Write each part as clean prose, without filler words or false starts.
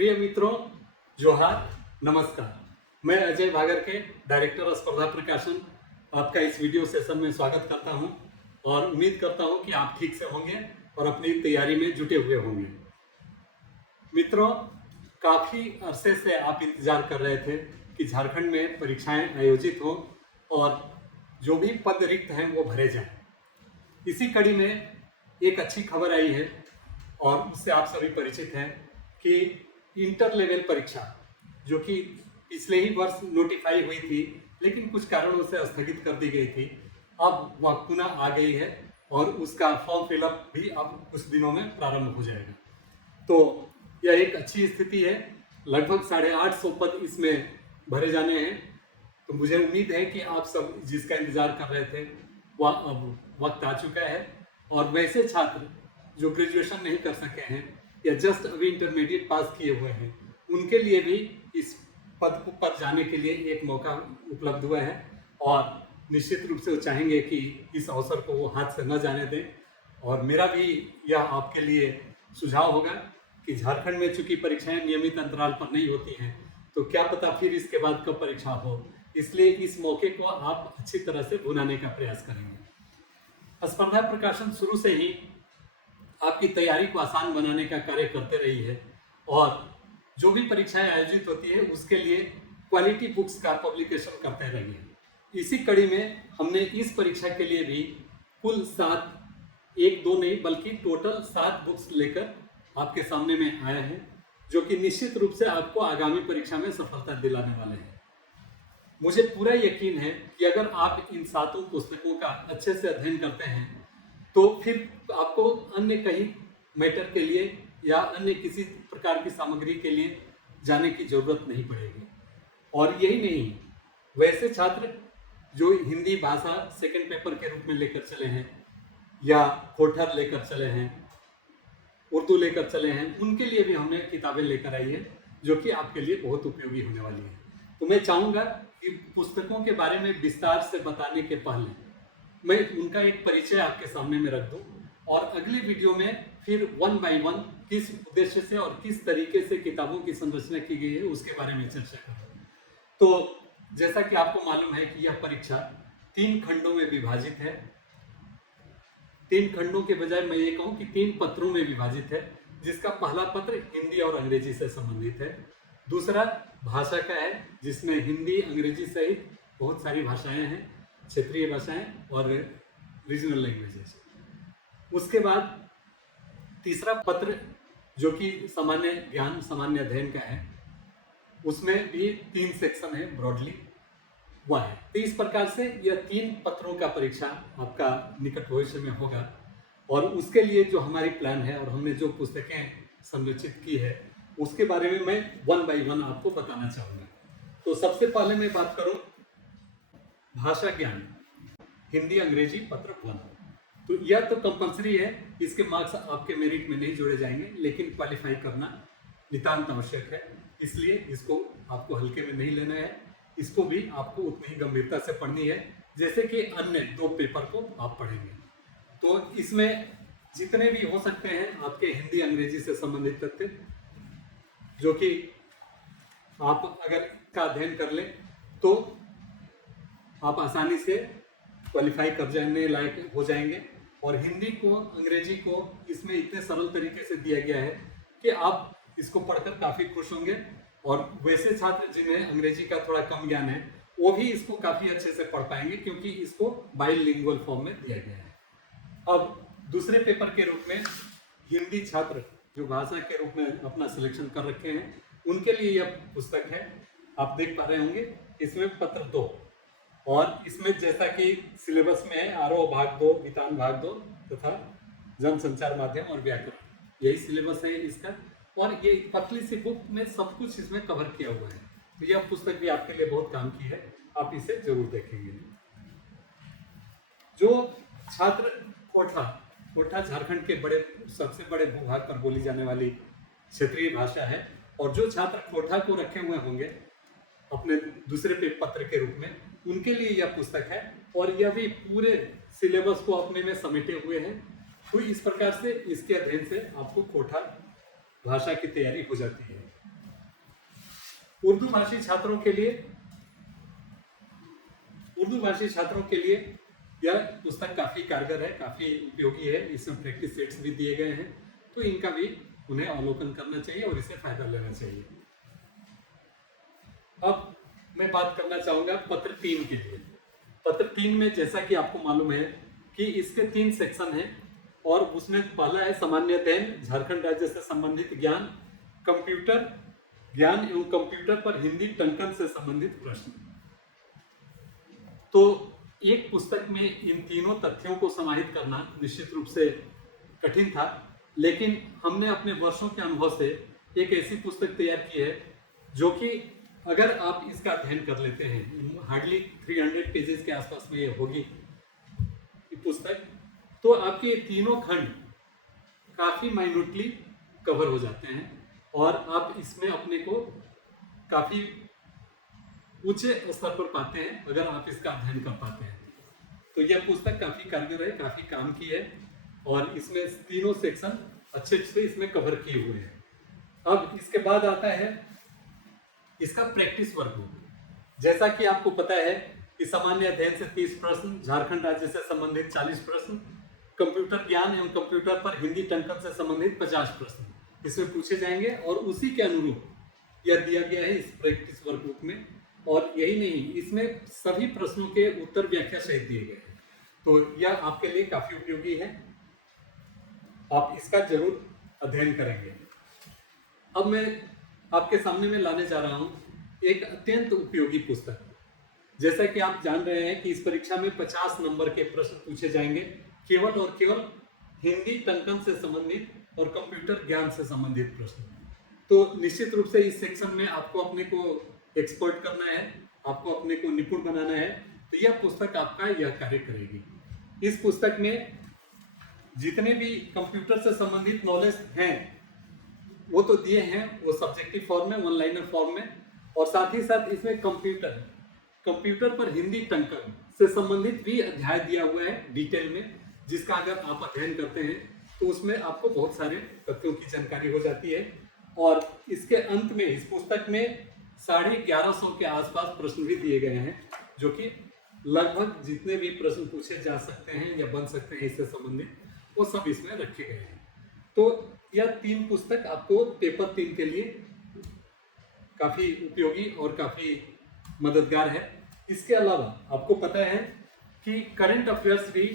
प्रिय मित्रों, जोहार, नमस्कार। मैं अजय भागर के डायरेक्टर स्पर्धा प्रकाशन आपका इस वीडियो सेशन में स्वागत करता हूं और उम्मीद करता हूं कि आप ठीक से होंगे और अपनी तैयारी में जुटे हुए होंगे। मित्रों, काफ़ी अरसे से आप इंतजार कर रहे थे कि झारखंड में परीक्षाएं आयोजित हों और जो भी पद रिक्त हैं वो भरे जाएं। इसी कड़ी में एक अच्छी खबर आई है और उससे आप सभी परिचित हैं कि इंटर लेवल परीक्षा जो कि पिछले ही वर्ष नोटिफाई हुई थी लेकिन कुछ कारणों से स्थगित कर दी गई थी, अब वह पुनः आ गई है और उसका फॉर्म फिलअप भी अब कुछ दिनों में प्रारंभ हो जाएगा। तो यह एक अच्छी स्थिति है। लगभग 850 पद इसमें भरे जाने हैं। तो मुझे उम्मीद है कि आप सब जिसका इंतजार कर रहे थे वह अब वक्त आ चुका है और वैसे छात्र जो ग्रेजुएशन नहीं कर सके हैं या जस्ट अभी इंटरमीडिएट पास किए हुए हैं उनके लिए भी इस पद पर जाने के लिए एक मौका उपलब्ध हुआ है और निश्चित रूप से वो चाहेंगे कि इस अवसर को वो हाथ से न जाने दें। और मेरा भी यह आपके लिए सुझाव होगा कि झारखंड में चूंकि परीक्षाएं नियमित अंतराल पर नहीं होती हैं तो क्या पता फिर इसके बाद कब परीक्षा हो, इसलिए इस मौके को आप अच्छी तरह से भुनाने का प्रयास करेंगे। स्पर्धा प्रकाशन शुरू से ही आपकी तैयारी को आसान बनाने का कार्य करते रही है और जो भी परीक्षाएं आयोजित होती है उसके लिए क्वालिटी बुक्स का पब्लिकेशन करते रही है। इसी कड़ी में हमने इस परीक्षा के लिए भी कुल 7, 1 2 नहीं बल्कि टोटल 7 बुक्स लेकर आपके सामने में आए हैं जो कि निश्चित रूप से आपको आगामी परीक्षा में सफलता दिलाने वाले हैं। मुझे पूरा यकीन है कि अगर आप इन 7 पुस्तकों का अच्छे से अध्ययन करते हैं तो फिर आपको अन्य कहीं मैटर के लिए या अन्य किसी प्रकार की सामग्री के लिए जाने की जरूरत नहीं पड़ेगी। और यही नहीं, वैसे छात्र जो हिंदी भाषा सेकंड पेपर के रूप में लेकर चले हैं या खोटर लेकर चले हैं, उर्दू लेकर चले हैं, उनके लिए भी हमने किताबें लेकर आई है जो कि आपके लिए बहुत उपयोगी होने वाली है। तो मैं चाहूँगा कि पुस्तकों के बारे में विस्तार से बताने के पहले मैं उनका एक परिचय आपके सामने में रख दूं और अगली वीडियो में फिर 1 बाय 1 किस उद्देश्य से और किस तरीके से किताबों की संरचना की गई है उसके बारे में चर्चा करूं। तो जैसा कि आपको मालूम है कि यह परीक्षा 3 खंडों में विभाजित है। 3 खंडों के बजाय मैं ये कहूँ कि 3 पत्रों में विभाजित है, जिसका पहला पत्र हिंदी और अंग्रेजी से संबंधित है। दूसरा भाषा का है जिसमें हिंदी, अंग्रेजी सहित बहुत सारी भाषाएं हैं, क्षेत्रीय भाषाएं और रीजनल लैंग्वेजेस। उसके बाद तीसरा पत्र जो कि सामान्य ज्ञान, सामान्य अध्ययन का है, उसमें भी 3 सेक्शन है ब्रॉडली वह है। तो इस प्रकार से यह 3 पत्रों का परीक्षा आपका निकट भविष्य में होगा और उसके लिए जो हमारी प्लान है और हमने जो पुस्तकें संरचित की है उसके बारे में मैं 1 बाय 1 आपको बताना चाहूँगा। तो सबसे पहले मैं बात करूँ भाषा ज्ञान, हिंदी अंग्रेजी पत्र 1। तो यह तो कंपलसरी है, इसके मार्क्स आपके मेरिट में नहीं जोड़े जाएंगे, लेकिन क्वालिफाई करना नितांत आवश्यक है, इसलिए इसको आपको हल्के में नहीं लेना है। इसको भी आपको उतनी ही गंभीरता से पढ़नी है जैसे कि अन्य 2 पेपर को आप पढ़ेंगे। तो इसमें जितने भी हो सकते हैं आपके हिंदी अंग्रेजी से संबंधित तथ्य जो कि आप अगर का अध्ययन कर लें तो आप आसानी से क्वालिफाई कर जाने लायक हो जाएंगे। और हिंदी को, अंग्रेजी को इसमें इतने सरल तरीके से दिया गया है कि आप इसको पढ़कर काफ़ी खुश होंगे और वैसे छात्र जिन्हें अंग्रेजी का थोड़ा कम ज्ञान है वो भी इसको काफ़ी अच्छे से पढ़ पाएंगे क्योंकि इसको बाइलिंगुअल फॉर्म में दिया गया है। अब दूसरे पेपर के रूप में हिंदी छात्र जो भाषा के रूप में अपना सिलेक्शन कर रखे हैं उनके लिए यह पुस्तक है, आप देख पा रहे होंगे। इसमें पत्र 2 और इसमें जैसा कि सिलेबस में है आरोह भाग 2, वितान भाग 2 तथा जनसंचार माध्यम और व्याकरण, यही सिलेबस है इसका। और ये पतली सी बुक में सब कुछ इसमें कवर किया हुआ है। तो यह पुस्तक भी आपके लिए बहुत काम की है, आप इसे जरूर देखेंगे। जो छात्र कोठा झारखंड के सबसे बड़े भूभाग पर बोली जाने वाली क्षेत्रीय भाषा है और जो छात्र कोठा को रखे हुए होंगे अपने दूसरे पत्र के रूप में, उनके लिए यह पुस्तक है और यह भी पूरे सिलेबस को अपने में समेटे हुए हैं। तो इस प्रकार से इसके अध्ययन से आपको कोठा भाषा की तैयारी हो जाती है। उर्दू भाषी छात्रों के लिए यह पुस्तक काफी कारगर है, काफी उपयोगी है। इसमें प्रैक्टिस सेट्स भी दिए गए हैं, तो इनका भी उन्हें अवलोकन करना चाहिए और इसे फायदा लेना चाहिए। अब मैं बात करना चाहूंगा पत्र 3 के लिए। पत्र 3 में जैसा कि आपको मालूम है कि इसके 3 सेक्शन हैं और उसमें पहला है सामान्य अध्ययन, झारखंड राज्य से संबंधित ज्ञान, कंप्यूटर ज्ञान एवं कंप्यूटर पर हिंदी टंकन से संबंधित प्रश्न। तो एक पुस्तक में इन तीनों तथ्यों को समाहित करना निश्चित रूप से कठिन था, लेकिन हमने अपने वर्षों के अनुभव से एक ऐसी पुस्तक तैयार की है जो कि अगर आप इसका अध्ययन कर लेते हैं, हार्डली 300 पेजेस के आसपास में ये होगी पुस्तक, तो आपके तीनों खंड काफी माइन्यूटली कवर हो जाते हैं और आप इसमें अपने को काफी ऊंचे स्तर पर पाते हैं अगर आप इसका अध्ययन कर पाते हैं। तो यह पुस्तक काफी कारगर है, काफी काम की है और इसमें तीनों सेक्शन अच्छे से इसमें कवर किए हुए हैं। अब इसके बाद आता है इसका प्रैक्टिस वर्कबुक। जैसा कि आपको पता है कि सामान्य अध्ययन से 30 प्रश्न, झारखंड राज्य से संबंधित 40 प्रश्न, कंप्यूटर ज्ञान एवं कंप्यूटर पर हिंदी टंकन से संबंधित 50 प्रश्न इसमें पूछे जाएंगे और उसी के अनुरूप यह दिया गया है इस प्रैक्टिस वर्कबुक में। और यही नहीं, इसमें सभी प्रश्नों के उत्तर व्याख्या सहित दिए गए हैं, तो यह आपके लिए काफी उपयोगी है, आप इसका जरूर अध्ययन करेंगे। अब मैं आपके सामने में लाने जा रहा हूं एक अत्यंत उपयोगी पुस्तक। जैसा कि आप जान रहे हैं कि इस परीक्षा में 50 नंबर के प्रश्न पूछे जाएंगे, केवल और केवल हिंदी टंकन से संबंधित और कंप्यूटर ज्ञान से संबंधित प्रश्न। तो निश्चित रूप से इस सेक्शन में आपको अपने को एक्सपर्ट करना है, आपको अपने को निपुण बनाना है, तो यह पुस्तक आपका यह कार्य करेगी। इस पुस्तक में जितने भी कंप्यूटर से संबंधित नॉलेज हैं वो तो दिए हैं, वो सब्जेक्टिव फॉर्म में, वन लाइनर फॉर्म में, और साथ ही साथ इसमें कंप्यूटर पर हिंदी टंकन से संबंधित भी अध्याय दिया हुआ है डिटेल में, जिसका अगर आप अध्ययन करते हैं तो उसमें आपको बहुत सारे तथ्यों की जानकारी हो जाती है। और इसके अंत में इस पुस्तक में 1150 के आसपास प्रश्न भी दिए गए हैं, जो कि लगभग जितने भी प्रश्न पूछे जा सकते हैं या बन सकते हैं इससे संबंधित, वो सब इसमें रखे गए हैं। तो यह 3 पुस्तक आपको पेपर 3 के लिए काफी उपयोगी और काफी मददगार है। इसके अलावा आपको पता है कि करंट अफेयर्स भी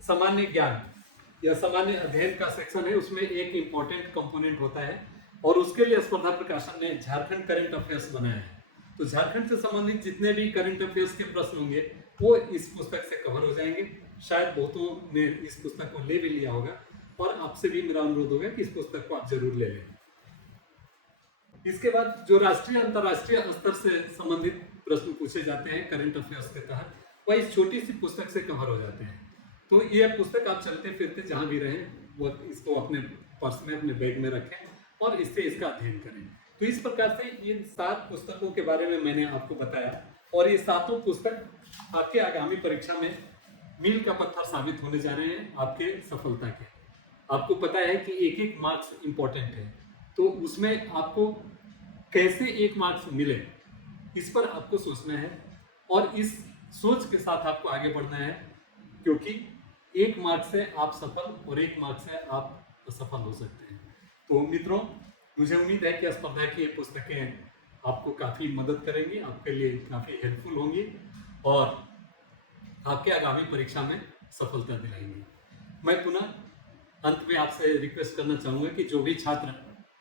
सामान्य ज्ञान या सामान्य अध्ययन का सेक्शन है, उसमें एक इंपॉर्टेंट कंपोनेंट होता है और उसके लिए स्पर्धा प्रकाशन ने झारखंड करंट अफेयर्स बनाया है। तो झारखंड से संबंधित जितने भी करंट अफेयर्स के प्रश्न होंगे वो इस पुस्तक से कवर हो जाएंगे। शायद बहुतों ने इस पुस्तक को ले भी लिया होगा और आपसे भी मेरा अनुरोध होगा कि इस पुस्तक को आप जरूर ले लें। इसके बाद जो राष्ट्रीय अंतर्राष्ट्रीय स्तर से संबंधित प्रश्न पूछे जाते हैं करंट अफेयर्स के तहत, वह इस छोटी सी पुस्तक से कवर हो जाते हैं। तो यह पुस्तक आप चलते फिरते जहां भी रहें वो इसको अपने पर्स में, अपने बैग में रखें और इससे इसका अध्ययन करें। तो इस प्रकार से ये 7 पुस्तकों के बारे में मैंने आपको बताया और ये 7 पुस्तक आपके आगामी परीक्षा में मील का पत्थर साबित होने जा रहे हैं आपके सफलता के। आपको पता है कि एक मार्क्स इंपॉर्टेंट है, तो उसमें आपको कैसे 1 मार्क्स मिले इस पर आपको सोचना है और इस सोच के साथ आपको आगे बढ़ना है, क्योंकि 1 मार्क्स से आप सफल और 1 मार्क्स से आप असफल हो सकते हैं। तो मित्रों, मुझे उम्मीद है कि स्पर्धा की ये पुस्तकें आपको काफ़ी मदद करेंगी, आपके लिए काफ़ी हेल्पफुल होंगी और आपके आगामी परीक्षा में सफलता दिलाएंगी। मैं पुनः अंत में आपसे रिक्वेस्ट करना चाहूँगा कि जो भी छात्र,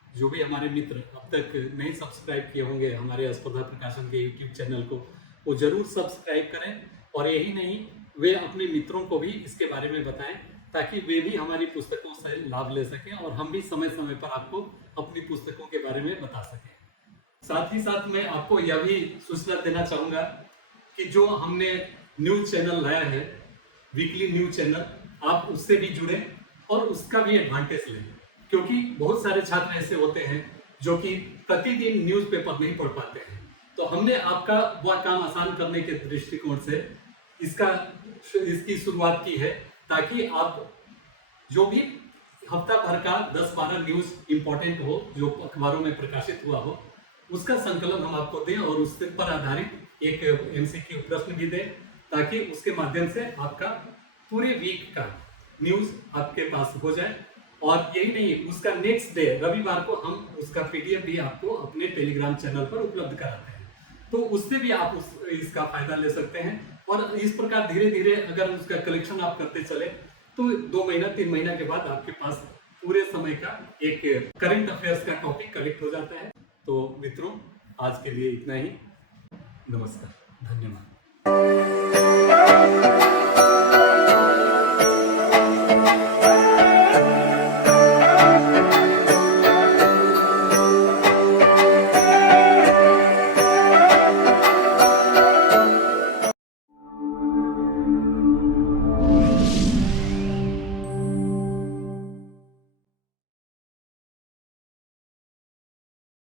जो भी हमारे मित्र अब तक नहीं सब्सक्राइब किए होंगे हमारे स्पर्धा प्रकाशन के यूट्यूब चैनल को, वो जरूर सब्सक्राइब करें और यही नहीं, वे अपने मित्रों को भी इसके बारे में बताएं ताकि वे भी हमारी पुस्तकों से लाभ ले सकें और हम भी समय समय पर आपको अपनी पुस्तकों के बारे में बता सकें। साथ ही साथ मैं आपको यह भी सूचना देना चाहूँगा कि जो हमने न्यूज़ चैनल लाया है, वीकली न्यूज़ चैनल, आप उससे भी जुड़ें और उसका भी एडवांटेज लें, क्योंकि बहुत सारे छात्र ऐसे होते हैं जो कि प्रतिदिन न्यूज़पेपर नहीं पढ़ पाते हैं। तो हमने आपका वह काम आसान करने के दृष्टिकोण से इसकी शुरुआत की है, ताकि आप जो भी हफ्ता भर का 10-12 न्यूज़ इंपॉर्टेंट हो जो अखबारों में प्रकाशित हुआ हो, उसका संकलन हम आपको दें और उससे पर आधारित एक एमसीक्यू प्रश्न भी दें, ताकि उसके माध्यम से आपका पूरे वीक का न्यूज आपके पास हो जाए। और यही नहीं, उसका नेक्स्ट डे रविवार को हम उसका पीडीएफ भी आपको अपने टेलीग्राम चैनल पर उपलब्ध कराते हैं, तो उससे भी आप इसका फायदा ले सकते हैं। और इस प्रकार धीरे धीरे अगर उसका कलेक्शन आप करते चले तो 2 महीना 3 महीना के बाद आपके पास पूरे समय का एक करंट अफेयर्स का टॉपिक कलेक्ट हो जाता है। तो मित्रों, आज के लिए इतना ही। नमस्कार, धन्यवाद।